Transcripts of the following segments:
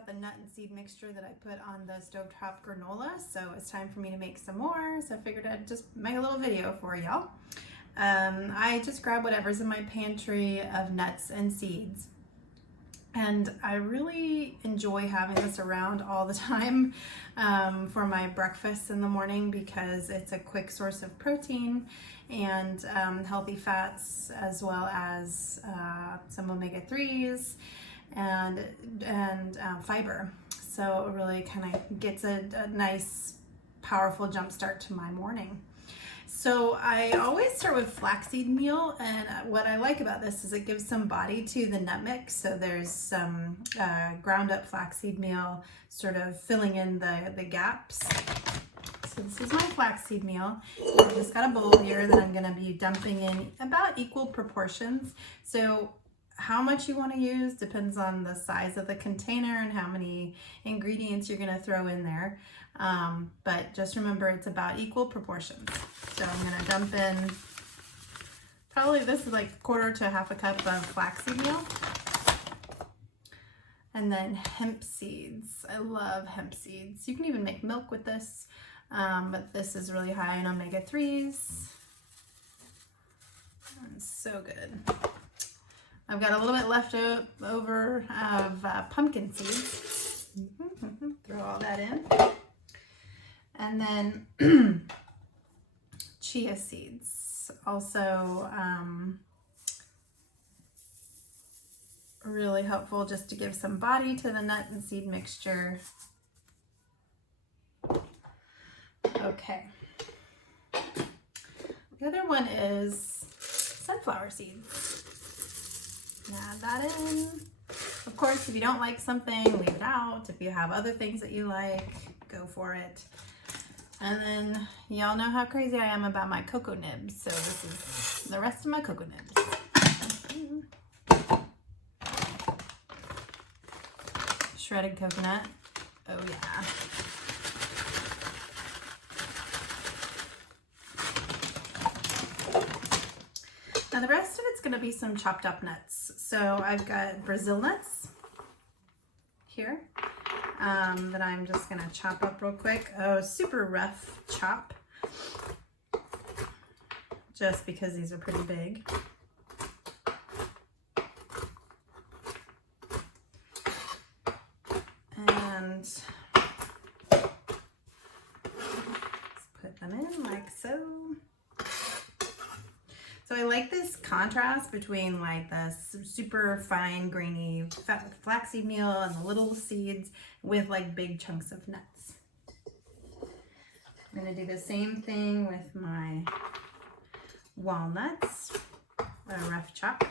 got the nut and seed mixture that I put on the stovetop granola, so it's time for me to make some more. So I figured I'd just make a little video for y'all. I just grab whatever's in my pantry of nuts and seeds. And I really enjoy having this around all the time for my breakfast in the morning because it's a quick source of protein and healthy fats, as well as some omega-3s and fiber. So it really kind of gets a nice, powerful jump start to my morning. So I always start with flaxseed meal, and what I like about this is it gives some body to the nut mix. So there's some ground up flaxseed meal sort of filling in the gaps. So this is my flaxseed meal. I've just got a bowl here that I'm gonna be dumping in about equal proportions. So how much you want to use depends on the size of the container and how many ingredients you're going to throw in there. But just remember it's about equal proportions. So I'm going to dump in, probably this is like 1/4 to 1/2 cup of flaxseed meal. And then hemp seeds. I love hemp seeds. You can even make milk with this, but this is really high in omega-3s. And so good. I've got a little bit left over of pumpkin seeds. Throw all that in. And then chia seeds. Also really helpful just to give some body to the nut and seed mixture. Okay. The other one is sunflower seeds. Add that in. Of course, if you don't like something, leave it out. If you have other things that you like, go for it. And then y'all know how crazy I am about my cocoa nibs. So this is the rest of my cocoa nibs. Shredded coconut. Oh yeah. Now the rest of it's going to be some chopped up nuts. So I've got Brazil nuts here that I'm just going to chop up real quick. Oh, super rough chop, just because these are pretty big. And let's put them in like so. So I like this contrast between like the super fine grainy flaxseed meal and the little seeds with like big chunks of nuts. I'm gonna do the same thing with my walnuts, a rough chop.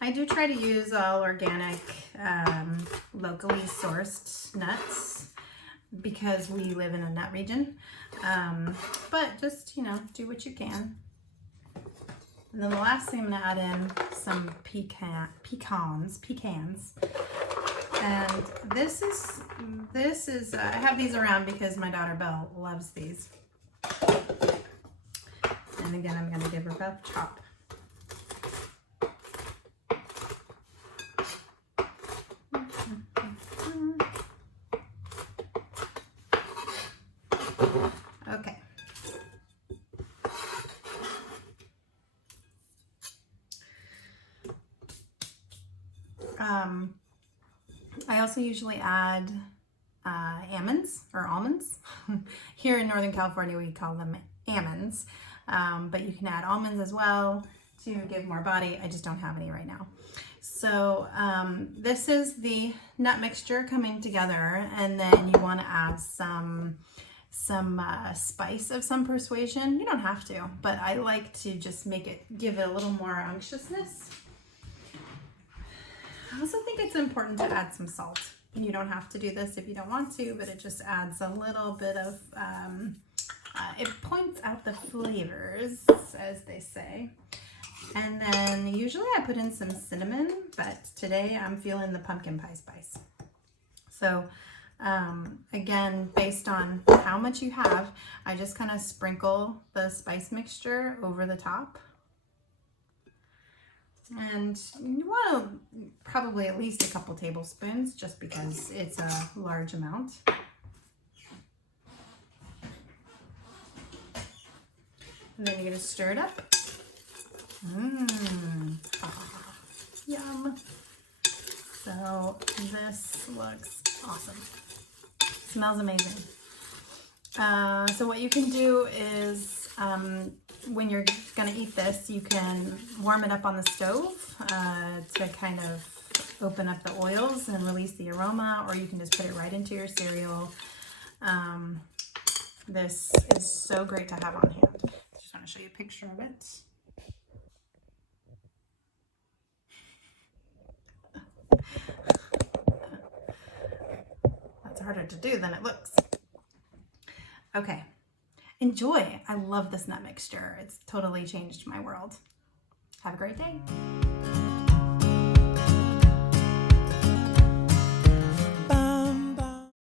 I do try to use all organic, locally sourced nuts because we live in a nut region. But just, you know, do what you can. And then the last thing I'm gonna add in some pecans. And this is I have these around because my daughter Belle loves these. And again, I'm gonna give her a rough chop. Okay. I also usually add almonds or almonds. Here in Northern California, we call them almonds, but you can add almonds as well to give more body. I just don't have any right now. So this is the nut mixture coming together, and then you want to add some spice of some persuasion. You don't have to, but I like to just give it a little more unctuousness. I also think it's important to add some salt. You don't have to do this if you don't want to, but it just adds a little bit of, it points out the flavors, as they say. And then usually I put in some cinnamon, but today I'm feeling the pumpkin pie spice. So again, based on how much you have, I just kind of sprinkle the spice mixture over the top. And well, probably at least a couple tablespoons just because it's a large amount. And then you're going to stir it up. Yum. So this looks awesome. Smells amazing. So what you can do is when you're going to eat this, you can warm it up on the stove to kind of open up the oils and release the aroma, or you can just put it right into your cereal. This is so great to have on hand. Just want to show you a picture of it. That's harder to do than it looks. Okay, enjoy. I love this nut mixture. It's totally changed my world. Have a great day.